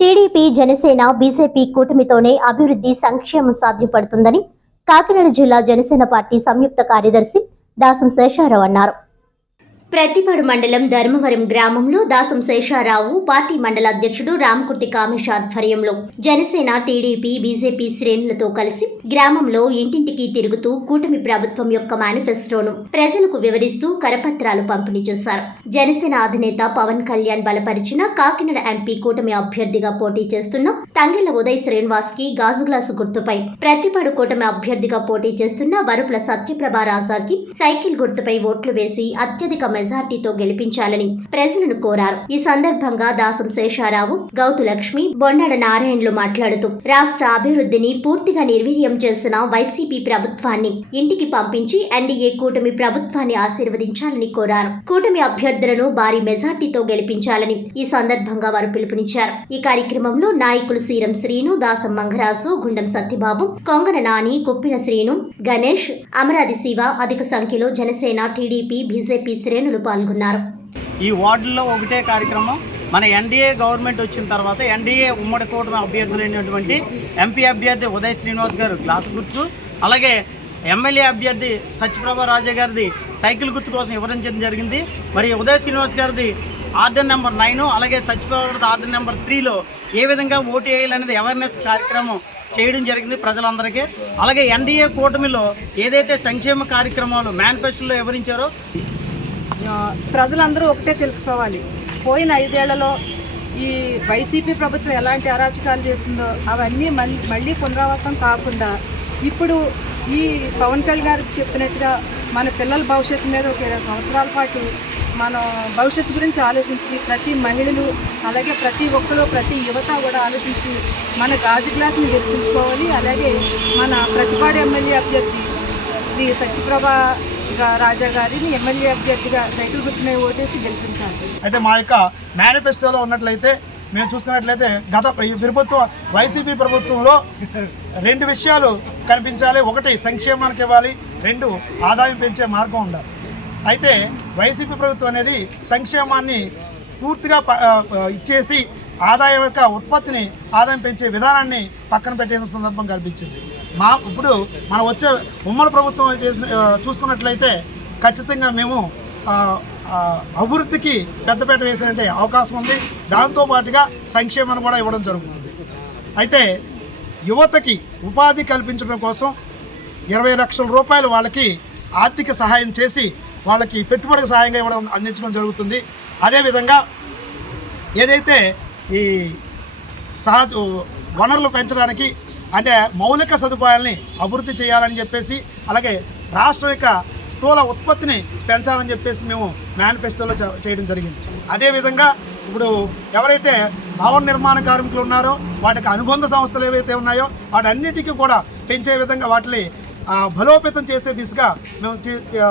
TDP Janasena BJP కూటమితోనే అభివృద్ధి సంక్షేమం సాధ్యపడుతుందని కాకినాడ జిల్లా జనసేన పార్టీ సంయుక్త కార్యదర్శి దాసం శేషారావు అన్నారు. ప్రతిపాడు మండలం ధర్మవరం గ్రామంలో దాసం శేషారావు పార్టీ మండల అధ్యక్షుడు రామకుర్తి కామేష్ ఆధ్వర్యంలో జనసేన టీడీపీ బీజేపీ శ్రేణులతో కలిసి గ్రామంలో ఇంటింటికి తిరుగుతూ కూటమి ప్రభుత్వం యొక్క మేనిఫెస్టోను ప్రజలకు వివరిస్తూ కరపత్రాలు పంపిణీ చేశారు. జనసేన అధినేత పవన్ కళ్యాణ్ బలపరిచిన కాకినాడ ఎంపీ కూటమి అభ్యర్థిగా పోటీ చేస్తున్న తంగెళ్ళ ఉదయ్ శ్రీనివాస్కి గాజు గ్లాసు గుర్తుపై ప్రతిపాడు కూటమి అభ్యర్థిగా పోటీ చేస్తున్న వరుపుల సత్యప్రభ రాజాకి సైకిల్ గుర్తుపై ఓట్లు వేసి అత్యధిక మెజార్టీతో గెలిపించాలని ప్రజలను కోరారు. ఈ సందర్భంగా దాసం శేషారావు గౌతు లక్ష్మి బొండడ నారాయణలు మాట్లాడుతూ రాష్ట్ర అభివృద్ధిని పూర్తిగా నిర్వీర్యం చేసిన వైసీపీ ప్రభుత్వాన్ని ఇంటికి పంపించి ఎన్డీఏ కూటమి ప్రభుత్వాన్ని ఆశీర్వదించాలని కోరారు. కూటమి అభ్యర్థులను భారీ మెజార్టీతో గెలిపించాలని ఈ సందర్భంగా వారు పిలుపునిచ్చారు. ఈ కార్యక్రమంలో నాయకులు సీరం శ్రీను దాసం మంగరాజు గుండం సత్యబాబు కొంగన నాని కుప్పిన శ్రీను గణేష్ అమరాది శివ అధిక సంఖ్యలో జనసేన టీడీపీ బీజేపీ శ్రేణులు పాల్గొన్నారు. ఈ వార్డుల్లో ఒకటే కార్యక్రమం. మన ఎన్డీఏ గవర్నమెంట్ వచ్చిన తర్వాత ఎన్డీఏ ఉమ్మడి కూటమి అభ్యర్థులైనటువంటి ఎంపీ అభ్యర్థి ఉదయ్ శ్రీనివాస్ గారు గ్లాస్ గుర్తు అలాగే ఎమ్మెల్యే అభ్యర్థి సత్యప్రభ రాజా గారిది సైకిల్ గుర్తు కోసం వివరించడం జరిగింది. మరి ఉదయ్ శ్రీనివాస్ గారిది ఆర్డర్ నెంబర్ నైన్ అలాగే సత్యప్రభ ఆర్డర్ నెంబర్ త్రీలో ఏ విధంగా ఓటు వేయాలనేది అవేర్నెస్ కార్యక్రమం చేయడం జరిగింది ప్రజలందరికీ. అలాగే ఎన్డీఏ కూటమిలో ఏదైతే సంక్షేమ కార్యక్రమాలు మేనిఫెస్టోలో వివరించారో ప్రజలందరూ ఒకటే తెలుసుకోవాలి. పోయిన ఐదేళ్ళలో ఈ వైసీపీ ప్రభుత్వం ఎలాంటి అరాచకాలు చేసిందో అవన్నీ మళ్ళీ మళ్ళీ పునరావృతం కాకుండా ఇప్పుడు ఈ పవన్ కళ్యాణ్ గారికి చెప్పినట్టుగా మన పిల్లల భవిష్యత్తు మీద ఒక ఇరవై సంవత్సరాల పాటు మనం భవిష్యత్తు గురించి ఆలోచించి ప్రతి మహిళలు అలాగే ప్రతి ఒక్కరు ప్రతి యువత కూడా ఆలోచించి మన గాజు గ్లాస్ని గెలిపించుకోవాలి అలాగే మన ప్రతిపాడు ఎమ్మెల్యే అభ్యర్థి శ్రీ సత్యప్రభ రాజా గారిని ఎమ్మెల్యే అభ్యర్థిగా సైకిల్ గుర్తునే ఓటేసి గెలిపించాలి. అయితే మా యొక్క మేనిఫెస్టోలో ఉన్నట్లయితే మేము చూసుకున్నట్లయితే గత ఈ ప్రభుత్వం వైసీపీ ప్రభుత్వంలో రెండు విషయాలు కనిపించాలి. ఒకటి సంక్షేమానికి ఇవ్వాలి. రెండు ఆదాయం పెంచే మార్గం ఉండాలి. అయితే వైసీపీ ప్రభుత్వం అనేది సంక్షేమాన్ని పూర్తిగా ప- ఇచ్చేసి ఆదాయం యొక్క ఉత్పత్తిని ఆదాయం పెంచే విధానాన్ని పక్కన పెట్టేసిన సందర్భం కల్పించింది. మా ఇప్పుడు మనం వచ్చే ఉమ్మడి ప్రభుత్వం చేసిన చూసుకున్నట్లయితే ఖచ్చితంగా మేము అభివృద్ధికి పెద్దపీట వేసినట్టే అవకాశం ఉంది. దాంతో పాటుగా సంక్షేమాన్ని కూడా ఇవ్వడం జరుగుతుంది. అయితే యువతకి ఉపాధి కల్పించడం కోసం ఇరవై లక్షల రూపాయలు వాళ్ళకి ఆర్థిక సహాయం చేసి వాళ్ళకి పెట్టుబడికి సహాయంగా ఇవ్వడం అందించడం జరుగుతుంది. అదేవిధంగా ఏదైతే ఈ సహజ వనరులు పెంచడానికి అంటే మౌలిక సదుపాయాలని అభివృద్ధి చేయాలని చెప్పేసి అలాగే రాష్ట్రం యొక్క స్థూల ఉత్పత్తిని పెంచాలని చెప్పేసి మేము మేనిఫెస్టోలో చేయడం జరిగింది. అదేవిధంగా ఇప్పుడు ఎవరైతే భవన నిర్మాణ కార్మికులు ఉన్నారో వాటికి అనుబంధ సంస్థలు ఏవైతే ఉన్నాయో వాటన్నిటికీ కూడా పెంచే విధంగా వాటిని బలోపేతం చేసే దిశగా మేము చే-